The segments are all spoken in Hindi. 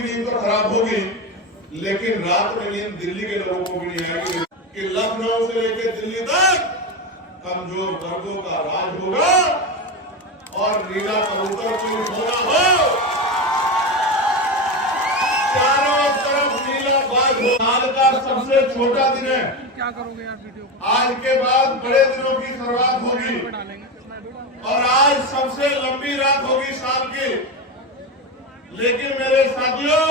की नींद तो खराब होगी, लेकिन रात में नींद दिल्ली के लोगों को भी नहीं आएगी कि लखनऊ से लेकर दिल्ली तक कमजोर वर्गों का राज होगा और नीला कबूतर कोई होना हो, चारों तरफ नीला बाज हो। साल का सबसे छोटा दिन है, क्या करोगे यार वीडियो को? आज के बाद बड़े दिनों की शुरुआत होगी और आज सबसे लंबी रात होगी साल की। लेकिन मेरे साथियों,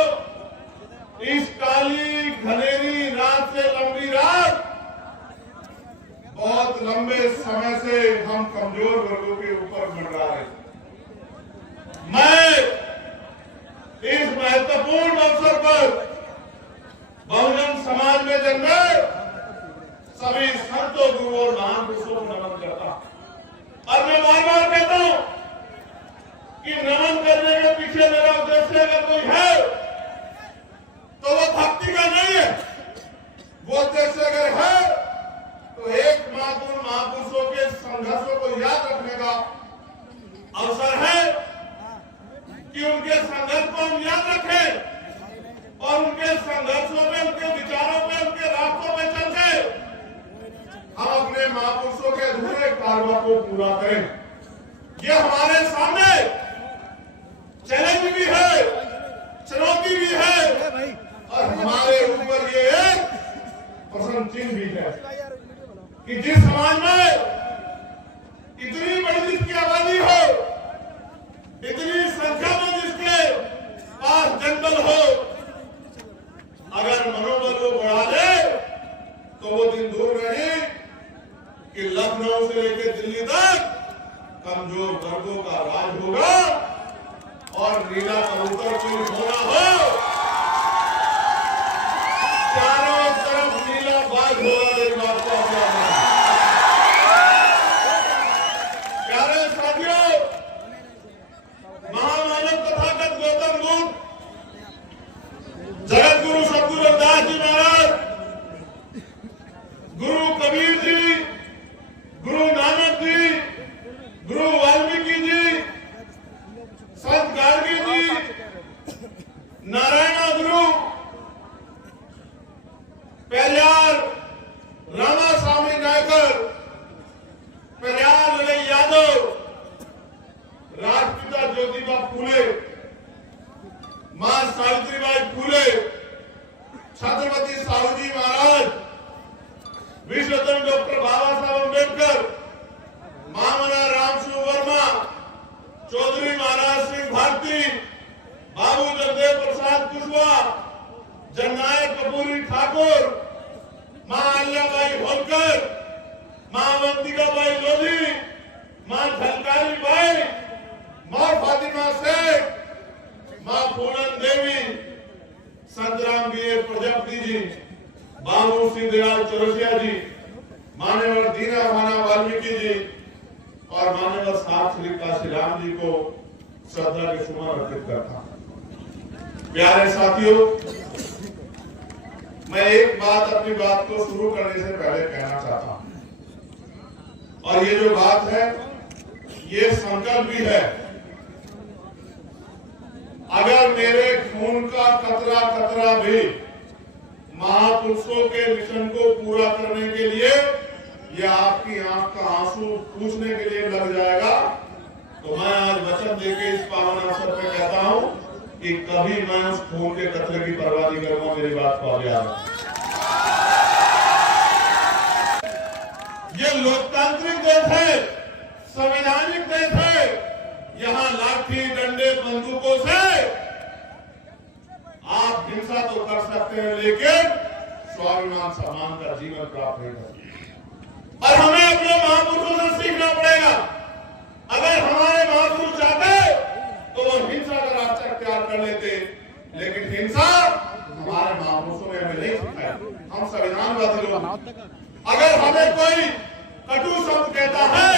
इस काली घनेरी रात से लंबी रात बहुत लंबे समय से हम कमजोर वर्गों के ऊपर मंडरा रहे। मैं इस महत्वपूर्ण अवसर पर बहुजन समाज में जन्मे सभी संतों, गुरुओं और महान पुरुषों को नमन करता हूं। और मैं बार बार कहता हूं कि नमन करने के पीछे मेरा उद्देश्य अगर कोई है तो वो भक्ति का नहीं है। वो उद्देश्य अगर है तो एकमात्र महापुरुषों के संघर्षों को याद रखने का अवसर है कि उनके संघर्ष को हम याद रखें और उनके संघर्षों में, उनके विचारों में, उनके रास्तों में चल के हम अपने महापुरुषों के अधूरे कार्यों को पूरा करें। ये हमारे सामने चैलेंज भी है, चुनौती भी है और हमारे ऊपर ये एक प्रश्न चिन्ह भी है कि जिस समाज में इतनी बड़ी जिसकी आबादी हो, इतनी संख्या में जिसके पास जंगल हो, अगर मनोबल को बढ़ा ले तो वो दिन दूर नहीं कि लखनऊ से लेकर दिल्ली तक कमजोर वर्गों का राज होगा और नीला कबूतर कोई होना हो, चारों तरफ नीला बाज होगा। मेरी बात को प्यारे साथियों, महामानव तथागत गौतम बुद्ध, जगत गुरु सतगुरु रविदास जी महाराज, गुरु कबीर जी, गुरु नानक जी, गुरु वाल्मीकि जी, संत गार्गी जी, नारायण गुरु, पेरियार रामास्वामी नायकर, पेरियार ललई यादव, राष्ट्रपिता ज्योतिबा फूले, मां सावित्रीबाई फूले, छत्रपति साहू जी महाराज, विश्वरत्न डॉक्टर बाबा साहब अम्बेडकर, महामना रामसु वर्मा, चौधरी महाराज सिंह भारती, बाबू जगदेव प्रसाद कुशवाहा, जननायक कपूरी ठाकुर, मां अल्लाबाई होलकर, मां अवंतिकाबाई लोधी, मां झलकारी बाई, मां फातिमा शेख, मां पूनम देवी, संतराम बी प्रजापति जी, बाबू सिंह दयाल चौरसिया जी, मान्यवर दीना माना वाल्मीकि जी और मान्यवर साथ श्री काशीराम जी को श्रद्धा के सुमन अर्पित करता हूं। प्यारे साथियों, मैं एक बात अपनी बात को शुरू करने से पहले कहना चाहता हूं और ये जो बात है ये संकल्प भी है। अगर मेरे खून का कतरा कतरा भी महापुरुषों के मिशन को पूरा करने के लिए या आपकी आंख का आंसू पूछने के लिए लग जाएगा तो मैं आज वचन देके इस पावन अवसर पर कहता हूं कि कभी मैं उस खून के कतरे की परवाह नहीं करूंगा। मेरी बात को आगे आ रहा। ये लोकतांत्रिक देश है, संवैधानिक देश है। यहाँ लाठी डंडे बंदूकों से आप हिंसा तो कर सकते हैं लेकिन स्वाभिमान सम्मान का जीवन प्राप्त नहीं कर सकते। और हमें अपने महापुरुषों से सीखना पड़ेगा। अगर हमारे महापुरुष चाहते तो वो हिंसा का रास्ता अख्तियार कर लेते, लेकिन हिंसा हमारे महापुरुषों ने हमें नहीं सिखाया। हम संविधानवादी लोग, अगर हमें कोई कटु शब्द कहता है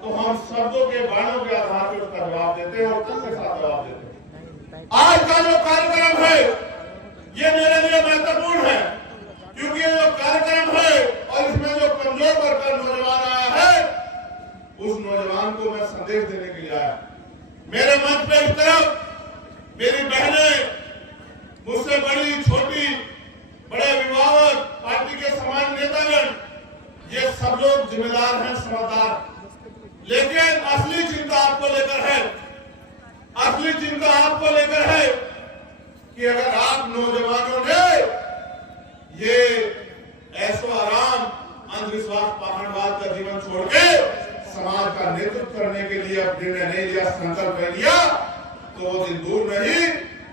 तो हम शब्दों के बाणों के आधार पर उसका जवाब देते हैं और तर्क के साथ जवाब देते हैं। आज का जो कार्यक्रम है ये मेरे लिए महत्वपूर्ण है, क्योंकि ये जो कार्यक्रम है और इसमें जो कमजोर वर्ग नौजवान आया है उस नौजवान को मैं संदेश देने के लिए आया। मेरे मंच पे इस तरफ मेरी बहनें,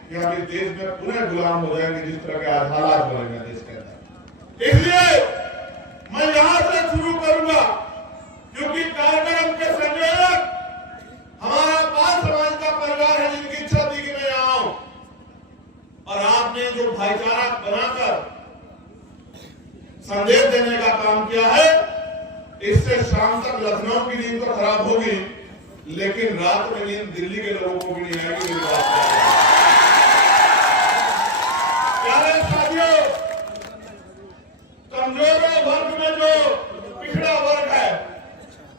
कि हम इस देश में पुनः गुलाम हो जाएंगे जिस तरह के आज हालात बनेंगे देश के अंदर। इसलिए मैं यहां से शुरू करूंगा, क्योंकि कार्यक्रम के संयोजक हमारा पाल समाज का परिवार है, जिनकी इच्छा थी कि मैं यहां आऊं, और आपने जो भाईचारा बनाकर संदेश देने का काम किया है, इससे शाम तक लखनऊ की नींद तो खराब होगी, लेकिन रात में नींद दिल्ली के लोगों को भी नहीं आएगी। मेरी बात प्यारे साथियों, कमजोर वर्ग में जो पिछड़ा वर्ग है,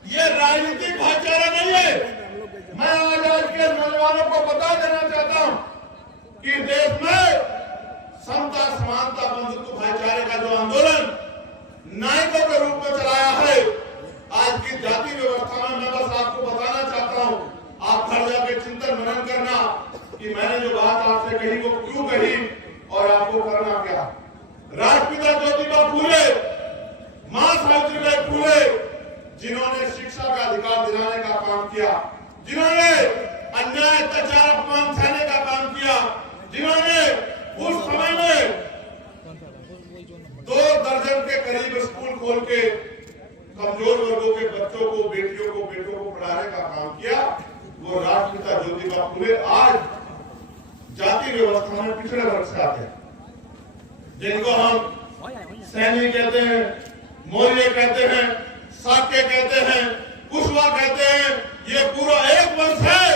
ये राजनीतिक भाईचारा नहीं है। मैं आज के नौजवानों को बता देना चाहता हूं कि देश में समता, समानता, बंधुत्व, भाईचारे का जो आंदोलन नायकों के रूप में चलाया है, आज की जाति व्यवस्था में मैं बस आपको बताना चाहता हूं, आप घर जाके चिंतन मनन करना कि मैंने जो बात आपसे कही वो क्यों कही और आपको करना क्या। राष्ट्रपिता ज्योतिबा फूले, मां सावित्रीबाई फूले, जिन्होंने शिक्षा का अधिकार दिलाने का काम किया, जिन्होंने अन्याय, अत्याचार, अपमान सहने का काम किया, जिन्होंने उस समय में 2 दर्जन के करीब स्कूल खोल के कमजोर वर्गों के बच्चों को, बेटियों को, बेटों को पढ़ाने का काम किया, वो राष्ट्रपिता ज्योतिबा फूले आज जाति व्यवस्था में पिछड़े वर्ग से आते हैं, जिनको हम सैनी कहते हैं, मौर्य कहते हैं, शाक्य कहते हैं, कुशवा कहते हैं। ये पूरा एक वंश है,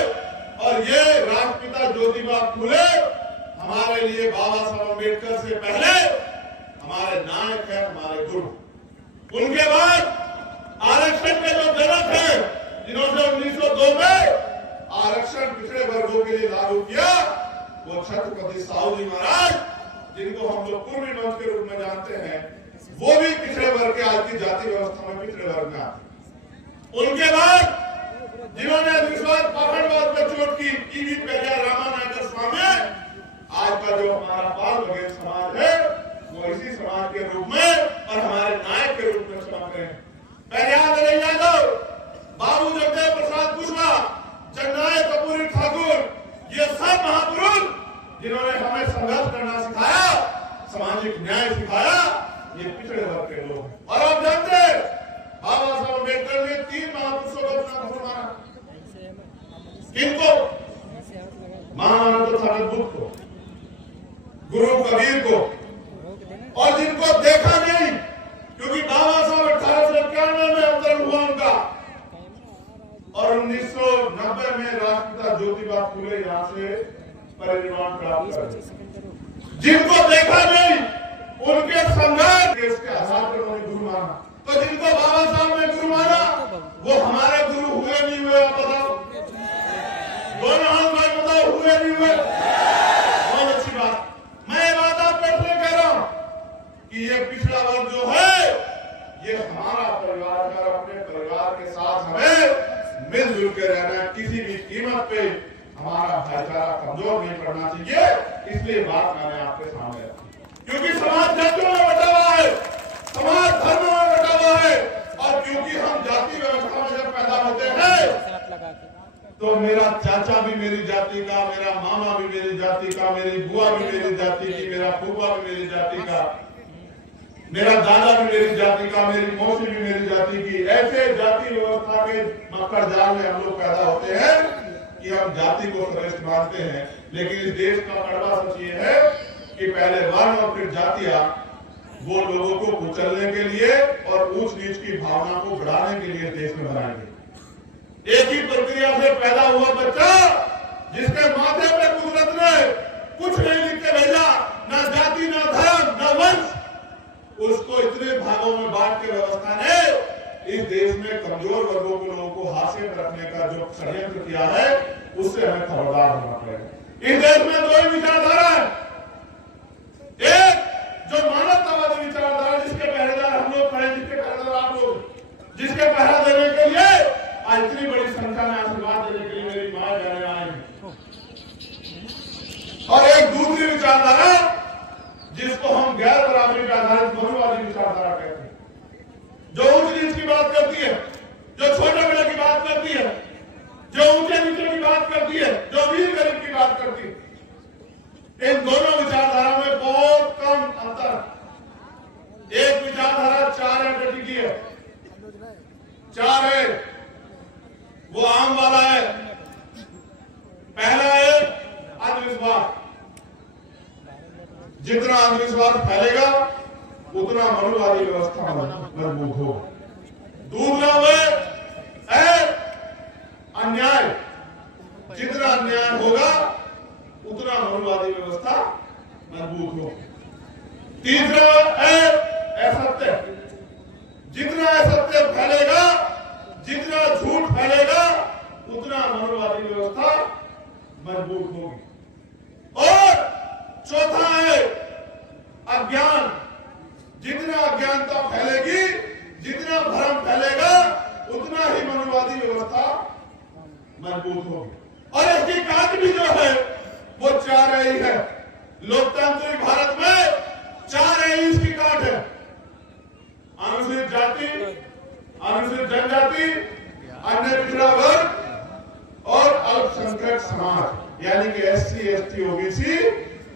और ये राष्ट्रपिता ज्योतिबा फूले हमारे लिए बाबा साहब अम्बेडकर से पहले हमारे नायक है, हमारे गुरु। उनके बाद आरक्षण के जो जनक हैं, जिन्होंने 1902 में आरक्षण पिछड़े वर्गों के लिए लागू किया, वो छत्रपति साहू जी महाराज, जिनको हम लोग पूर्वी मंच के रूप में जानते हैं, वो भी पिछड़े वर्ग के आज की जाति व्यवस्था में पिछड़े वर्ग में आते। उनके बाद जिन्होंने विश्वास पाखंडवाद पर चोट की, टीवी पेरियार, रामानायकर स्वामी, आज का जो हमारा बाल बघेल समाज है, वो इसी समाज के रूप में और हमारे नायक के रूप में चमक रहे हैं। पेरियार दलाई यादव, बाबू जगदेव प्रसाद कुशवाहा, जननायक कपूरी ठाकुर, ये सब महापुरुष जिन्होंने हमें संघर्ष करना सिखाया, सामाजिक न्याय सिखाया, ये पिछड़े वर्ग के लोग हैं। और आप जानते हैं, बाबा साहब अम्बेडकर ने 3 महापुरुषों को अपना गुरु माना। किनको? महामानव तथागत बुद्ध को, गुरु कबीर को, और जिनको देखा नहीं, क्योंकि बाबा साहब 1891 में अवतरण हुआ उनका, और 1990 में राष्ट्रपिता ज्योतिबा फूले यहाँ से परिनिर्वाण प्राप्त कर। जिनको देखा नहीं, उनके संघर्ष देश के आधार पर उन्होंने गुरु माना। तो जिनको बाबा साहब ने गुरु माना, वो हमारे गुरु हुए नहीं हुए? आप बताओ, दोनों हाथ में बताओ, हुए नहीं हुए? बहुत अच्छी बात। मैं बात आपको इसलिए कह रहा हूं कि ये पिछड़ा वर्ग जो है, ये हमारा परिवार है, और अपने परिवार के साथ हमें मिलजुल के रहना है। किसी भी कीमत पे हमारा भाईचारा कमजोर नहीं पड़ना चाहिए। इसलिए बात मैंने आपके सामने रखी, क्योंकि समाज जातियों में बटा हुआ है, समाज धर्मों में बटा हुआ है, और क्योंकि हम जाति व्यवस्था में जब पैदा होते हैं, तो मेरा चाचा भी मेरी जाति का, मेरा मामा भी मेरी जाति का, मेरी बुआ भी मेरी जाति की, मेरा फूफा भी मेरी जाति का, मेरा दादा भी मेरी जाति का, मेरी मौसी भी मेरी जाति की। ऐसे जाति व्यवस्था के मकर जाल में हम लोग पैदा होते हैं कि हम जाति को श्रेष्ठ मानते हैं। लेकिन इस देश का कड़वा सच ये है कि पहले वर्ण और फिर जातियां वो लोगों को कुचलने के लिए और ऊंच नीच की भावना को बढ़ाने के लिए देश में बनाएंगे। एक ही प्रक्रिया से पैदा हुआ बच्चा, जिसके माथे पे कुदरत ने कुछ नहीं लिख के भेजा, न जाति, न धर्म, न वंश, उसको इतने भागों में बांट के व्यवस्था ने इस देश में कमजोर वर्गों के लोगों को हाशिए में रखने का जो षड्यंत्र किया है, उससे हमें खबरदार होना पड़ेगा। इस देश में 2 ही विचारधारा है, एक जो मानवतावादी विचारधारा, जिसके पहरेदार हम लोग खड़े, जिसके पहरेदार आप लोग, जिसके पहरा देने के लिए आज इतनी बड़ी संख्या में आशीर्वाद देने के लिए मेरी मां बहनें आए हैं, और एक दूसरी विचारधारा जिसको हम गैर बराबरी पर आधारित बहुवादी विचारधारा कहते हैं, जो ऊंच नीच की बात करती है, जो छोटे बड़े की बात करती है, जो ऊंचे नीचे की बात करती है, जो वीर गरीब की बात करती है। इन दोनों विचारधारा में बहुत कम अंतर है। एक विचारधारा 4 एंटिटी की है, 4 है, वो आम वाला है। पहला है अंधविश्वास, जितना अंधविश्वास फैलेगा उतना मनुवादी व्यवस्था मजबूत हो। दूसरा है अन्याय, जितना अन्याय होगा उतना मनुवादी व्यवस्था मजबूत हो। तीसरा है असत्य, जितना असत्य फैलेगा, जितना झूठ फैलेगा उतना मनुवादी व्यवस्था मजबूत होगी। और चौथा है अज्ञान, जितना अज्ञानता फैलेगी, जितना भ्रम फैलेगा उतना ही मनुवादी व्यवस्था मजबूत होगी। और इसकी काट भी जो है वो 4 ही है। लोकतांत्रिक भारत में 4 इसकी काट है। अनुसूचित जाति, अनुसूचित जनजाति, अन्य पिछड़ा वर्ग और अल्पसंख्यक समाज, यानी कि SC, ST, OBC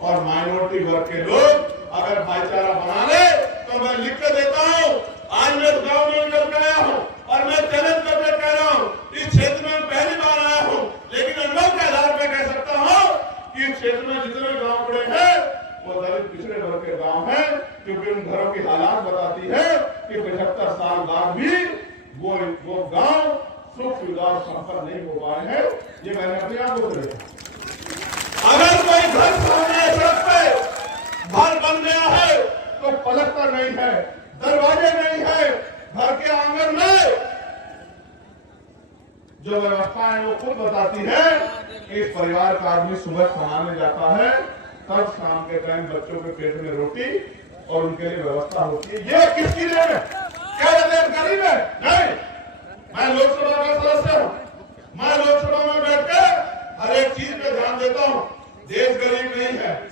और माइनॉरिटी वर्ग के लोग अगर भाईचारा बना ले तो मैं लिख कर देता हूं। आज मैं गांव में जब गया हूं और मैं चैलेंज करके कह रहा हूं, इस क्षेत्र में पहली बार आया हूं, लेकिन अनुभव के आधार पर कह सकता हूं कि इस क्षेत्र में जितने गांव पड़े हैं वो दलित पिछड़े वर्ग के गांव हैं, क्योंकि उन घरों की हालात बताती है कि 75 साल बाद भी वो गांव सुख सुविधा और संपन्न नहीं हो पाए हैं। ये मैंने अपने आंखों से देखा। अगर कोई घर सामने सड़क पे घर बन गया है तो पलकता नहीं है, दरवाजे नहीं है, घर के आंगन में जो व्यवस्था है वो खुद बताती है कि इस परिवार का आदमी सुबह कमाने जाता है, तब शाम के टाइम बच्चों के पेट में रोटी और उनके लिए व्यवस्था होती है। ये किसकी देन है? क्या देश गरीब है? नहीं, मैं लोकसभा का सदस्य हूं, मैं लोकसभा में बैठकर हर एक चीज पे ध्यान देता हूं। देश गरीब नहीं है,